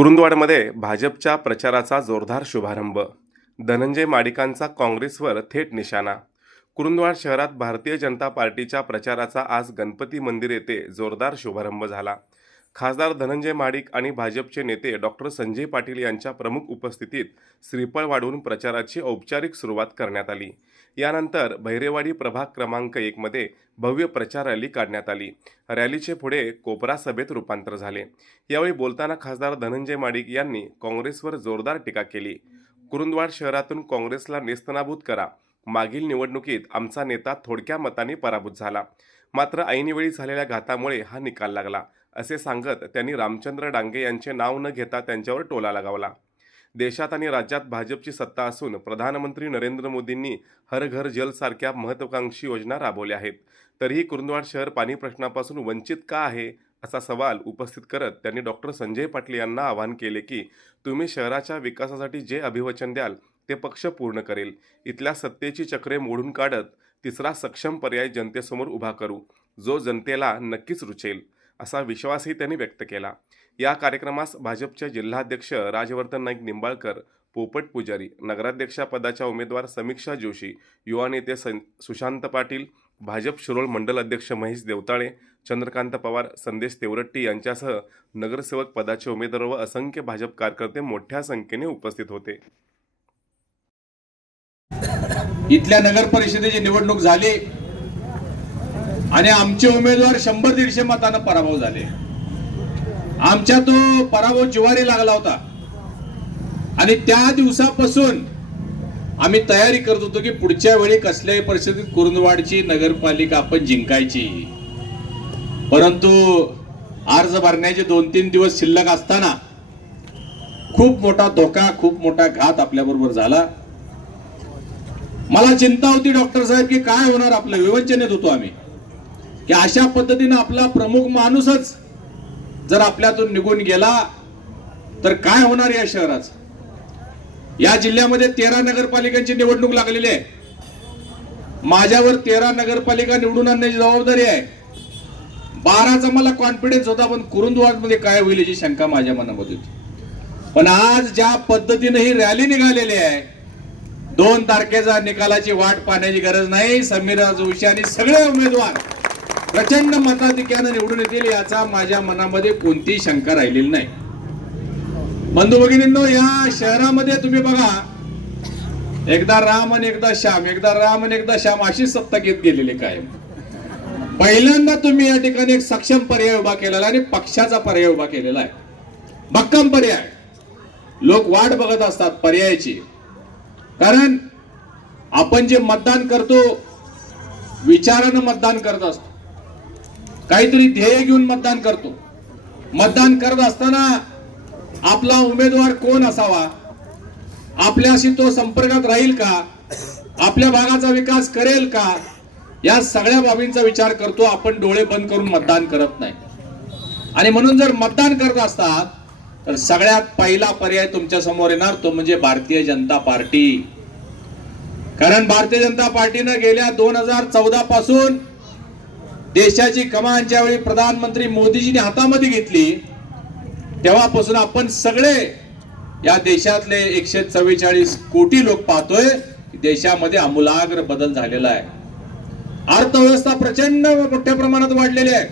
कुरुंदवाडमध्ये भाजपच्या प्रचाराचा जोरदार शुभारंभ. धनंजय माडिकांचा काँग्रेसवर थेट निशाणा. कुरुंदवाड शहरात भारतीय जनता पार्टीच्या प्रचाराचा आज गणपती मंदिर येथे जोरदार शुभारंभ झाला. खासदार धनंजय माडिक आणि भाजपचे नेते डॉक्टर संजय पाटील यांच्या प्रमुख उपस्थितीत श्रीफळ वाढवून प्रचाराची औपचारिक सुरुवात करण्यात आली. यानंतर भैरेवाडी प्रभाग क्रमांक एकमध्ये भव्य प्रचार रॅली काढण्यात आली. रॅलीचे पुढे कोपरा सभेत रूपांतर झाले. यावेळी बोलताना खासदार धनंजय माडिक यांनी काँग्रेसवर जोरदार टीका केली. कुरुंदवाड शहरातून काँग्रेसला नेस्तनाबूत करा. मागील निवडणुकीत आमचा नेता थोडक्या मताने पराभूत झाला. मात्र ऐनवेळी झालेल्या घातामुळे हा निकाल लागला. असे सांगत त्यांनी रामचंद्र डांगे यांचे नाव न घेता त्यांच्यावर टोला लगावला. देशात आणि राज्यात भाजपची सत्ता असून प्रधानमंत्री नरेंद्र मोदींनी हर घर जल सारख्या महत्वाकांक्षी योजना राबवल्या आहेत. तरीही कुरुंदवाड शहर पाणी प्रश्नापासून वंचित का आहे असा सवाल उपस्थित करत त्यांनी डॉक्टर संजय पाटील यांना आवाहन केले की तुम्ही शहराच्या विकासासाठी जे अभिवचन द्याल ते पक्ष पूर्ण करेल. इथल्या सत्तेची चक्रे मोडून काढत तिसरा सक्षम पर्याय जनतेसमोर उभा करू. जो जनतेला नक्कीच रुचेल. असा विश्वासही त्यांनी व्यक्त केला. या कार्यक्रमास भाजपचे जिल्हाध्यक्ष राजवर्धन नाईक निंबाळकर पोपट पुजारी नगराध्यक्षापदाच्या उमेदवार समीक्षा जोशी युवा नेते सं सुशांत पाटील भाजप शिरोळ मंडल अध्यक्ष महेश देवताळे चंद्रकांत पवार संदेश तेवरट्टी यांच्यासह नगरसेवक पदाचे उमेदवार व असंख्य भाजप कार्यकर्ते मोठ्या संख्येने उपस्थित होते. इथल्या नगर परिषदेची निवडणूक झाली. आणि आमचे उमेदवार शंभर दीडशे मतानं पराभव झाले. आमच्या तो पराभव जिवारी लागला होता. आणि त्या दिवसापासून आम्ही तयारी करत होतो की पुढच्या वेळी कसल्याही परिस्थितीत कुरुंदवाडची नगरपालिका आपण जिंकायची. परंतु अर्ज भरण्याचे दोन तीन दिवस शिल्लक असताना खूप मोठा धोका खूप मोठा घात आपल्याबरोबर झाला. मला चिंता होती डॉक्टर साहेब की काय होणार आपलं? विवंचनेत होतो आम्ही. की अशा पद्धतीनं आपला प्रमुख माणूसच जर आपल्यातून निघून गेला तर काय होणार या शहराचं? या जिल्ह्यामध्ये तेरा नगरपालिकांची निवडणूक लागलेली आहे. माझ्यावर तेरा नगरपालिका निवडून आणण्याची जबाबदारी आहे. बाराचा मला कॉन्फिडन्स होता पण कुरुंदवाडमध्ये काय होईल याची शंका माझ्या मनामध्ये होती. पण आज ज्या पद्धतीने ही रॅली निघालेली आहे दोन तारखेचा निकालाची वाट पाहण्याची गरज नाही. समीरा जोशी आणि सगळे उमेदवार प्रचंड मताधिक्यानं निवडून येतील याचा माझ्या मनामध्ये कोणतीही शंका राहिलेली नाही. बंधू भगिनींनो या शहरामध्ये तुम्ही बघा एकदा राम आणि एकदा श्याम एकदा राम आणि एकदा श्याम अशी सत्ता घेत गेलेली कायम. पहिल्यांदा तुम्ही या ठिकाणी एक सक्षम पर्याय उभा केलेला आहे आणि पक्षाचा पर्याय उभा केलेला आहे. भक्कम पर्याय. लोक वाट बघत असतात पर्यायाची. कारण आपण जे मतदान करतो विचारानं मतदान करत असतो. काहीतरी ध्येय घेऊन मतदान करतो. मतदान करत असताना आपला उमेदवार कोण असावा? आपल्याशी तो संपर्कात राहील का? आपल्या भागाचा विकास करेल का? या सगळ्या बाबींचा विचार करतो. आपण डोळे बंद करून मतदान करत नाही. आणि म्हणून जर मतदान करत असतात तर सगळ्यात पहिला पर्याय तुमच्यासमोर येणार तो म्हणजे भारतीय जनता पार्टी. कारण भारतीय जनता पार्टीनं गेल्या दोन हजार चौदा पासून देशाची कमान ज्यावेळी प्रधानमंत्री मोदीजींनी हातामध्ये घेतली तेव्हापासून आपण सगळे या देशातले एकशे चव्वेचाळीस कोटी लोक पाहतोय देशामध्ये आमूलाग्र बदल झालेला आहे. अर्थव्यवस्था प्रचंड मोठ्या प्रमाणात वाढलेली आहे.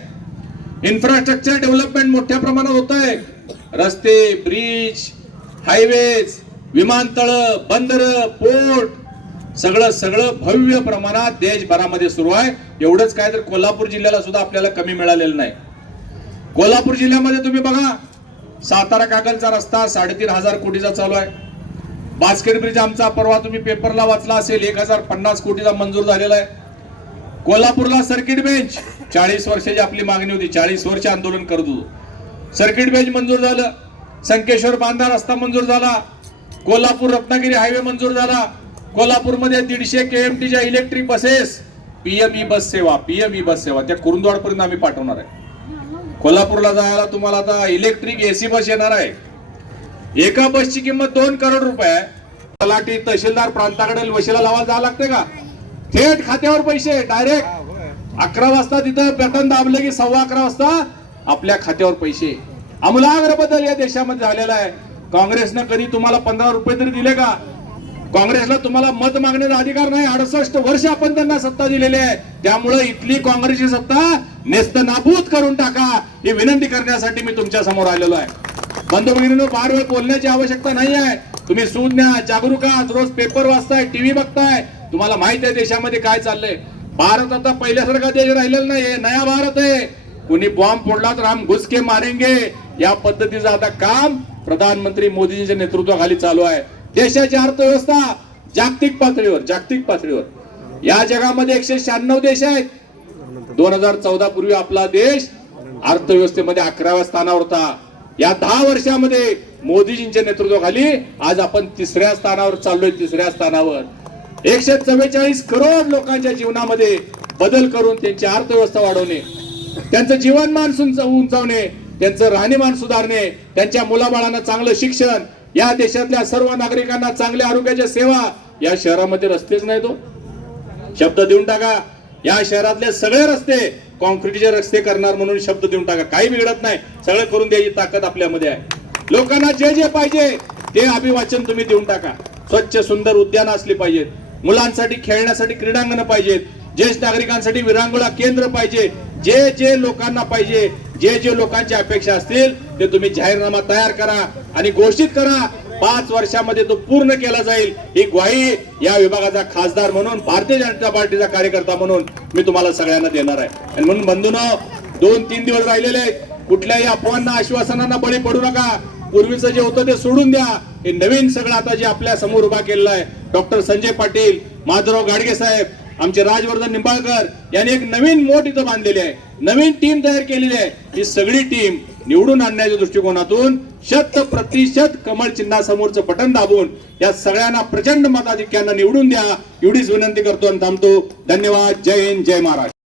इन्फ्रास्ट्रक्चर डेव्हलपमेंट मोठ्या प्रमाणात होत आहे रस्ते ब्रिज हायवेज विमानतळ बंदर पोर्ट सगळं सगळं भव्य प्रमाणात देशभरामध्ये सुरू आहे. एवढंच काय तर कोल्हापूर जिल्ह्याला सुद्धा आपल्याला कमी मिळालेलं नाही. कोल्हापूर जिल्ह्यामध्ये तुम्ही बघा सातारा कागलचा रस्ता साडेतीन हजार कोटीचा चालू आहे. बास्केट ब्रिज आमचा परवा तुम्ही पेपरला वाचला असेल एक हजार पन्नास कोटीचा मंजूर झालेला आहे. कोल्हापूरला सर्किट बेंच चाळीस वर्षाची आपली मागणी होती चाळीस वर्ष आंदोलन करत होतो. सर्किट बेंच मंजूर झालं संकेश्वर बांधा रस्ता मंजूर झाला कोल्हापूर रत्नागिरी हायवे मंजूर झाला कोल्हापूरमध्ये दीडशे केएमटीच्या इलेक्ट्रिक बसेस पीएमई बस सेवा पीएमई बस सेवा. त्या कुरुंदवाडपर्यंत आम्ही पाठवणार आहे. कोल्हापूरला जायला तुम्हाला आता इलेक्ट्रिक एसी बस येणार आहे. एका बसची किंमत दोन करोड रुपये तलाठी तहसीलदार प्रांताकडे वशिला लावायला जावं लागते का? थेट खात्यावर पैसे डायरेक्ट अकरा वाजता तिथं बटन दाबलं की सव्वा अकरा वाजता आपल्या खात्यावर पैसे. आमूलाग्र बदल या देशामध्ये झालेला आहे. काँग्रेसनं कधी तुम्हाला पंधरा रुपये तरी दिले का? काँग्रेसला तुम्हाला मत मागण्याचा अधिकार नाही. अडसष्ट वर्ष आपण त्यांना सत्ता दिलेली आहे. त्यामुळे इथली काँग्रेसची सत्ता नेस्त नाबूद करून टाका ही विनंती करण्यासाठी मी तुमच्यासमोर आलेलो आहे. बंधू भगिनींनो फार वेळ बोलण्याची आवश्यकता नाही आहे. तुम्ही सुज्ञा जागरूक आहात रोज पेपर वाचताय टीव्ही बघताय. तुम्हाला माहीत आहे देशामध्ये काय चाललंय. भारत आता पहिल्यासारखा देश राहिलेला नाही हे नया भारत आहे. कुणी बॉम्ब फोडला तर आम घुसके मारेंगे. या पद्धतीचं आता काम प्रधानमंत्री मोदीजींच्या नेतृत्वाखाली चालू आहे. देशाची अर्थव्यवस्था जागतिक पातळीवर जागतिक पातळीवर. या जगामध्ये एकशे शहाण्णव देश आहेत. दोन हजार चौदा पूर्वी आपला देश अर्थव्यवस्थेमध्ये अकराव्या स्थानावर होता. या दहा वर्षामध्ये मोदीजींच्या नेतृत्वाखाली आज आपण तिसऱ्या स्थानावर चाललोय तिसऱ्या स्थानावर. एकशे चव्वेचाळीस करोड लोकांच्या जीवनामध्ये बदल करून त्यांची अर्थव्यवस्था वाढवणे त्यांचं जीवनमान उंचावणे त्यांचं राहणीमान सुधारणे त्यांच्या मुलाबाळांना चांगलं शिक्षण या देशातल्या सर्व नागरिकांना चांगल्या आरोग्याच्या सेवा. या शहरामध्ये रस्तेच नाही तो हो. शब्द देऊन टाका. या शहरातले सगळे रस्ते कॉन्क्रीटचे रस्ते करणार म्हणून शब्द देऊन टाका. काही बिघडत नाही. सगळं करून द्यायची ताकद आपल्यामध्ये आहे. लोकांना जे जे पाहिजे ते अभिवाचन तुम्ही देऊन टाका. स्वच्छ सुंदर उद्यानं असली पाहिजेत. मुलांसाठी खेळण्यासाठी क्रीडांगण पाहिजेत. ज्येष्ठ नागरिकांसाठी विरांगुळा केंद्र पाहिजे. जे जे लोकांना पाहिजे जे जे लोकांच्या अपेक्षा असतील ते तुम्ही जाहीरनामा तयार करा आणि घोषित करा. पाच वर्षामध्ये तो पूर्ण केला जाईल. ही ग्वाही या विभागाचा खासदार म्हणून भारतीय जनता पार्टीचा कार्यकर्ता म्हणून मी तुम्हाला सगळ्यांना देणार आहे. आणि म्हणून बंधून दोन तीन दिवस राहिलेले आहेत. कुठल्याही अफवांना आश्वासनांना बळी पडू नका. पूर्वीचं जे होतं ते सोडून द्या. हे नवीन सगळं आता जे आपल्यासमोर उभा केलेलं आहे डॉक्टर संजय पाटील माधवराव गाडगे साहेब आमचे राजवर्धन निंबाळकर यांनी एक नवीन मोठ इथं बांधलेली आहे. नवीन टीम तयार केलेली आहे. ही सगळी टीम निवडून आणण्याच्या दृष्टिकोनातून शत प्रतिशत कमळ चिन्हासमोरचं बटन दाबून या सगळ्यांना प्रचंड मताधिक्यांना निवडून द्या. एवढीच विनंती करतो आणि थांबतो. धन्यवाद. जय हिंद. जय महाराष्ट्र.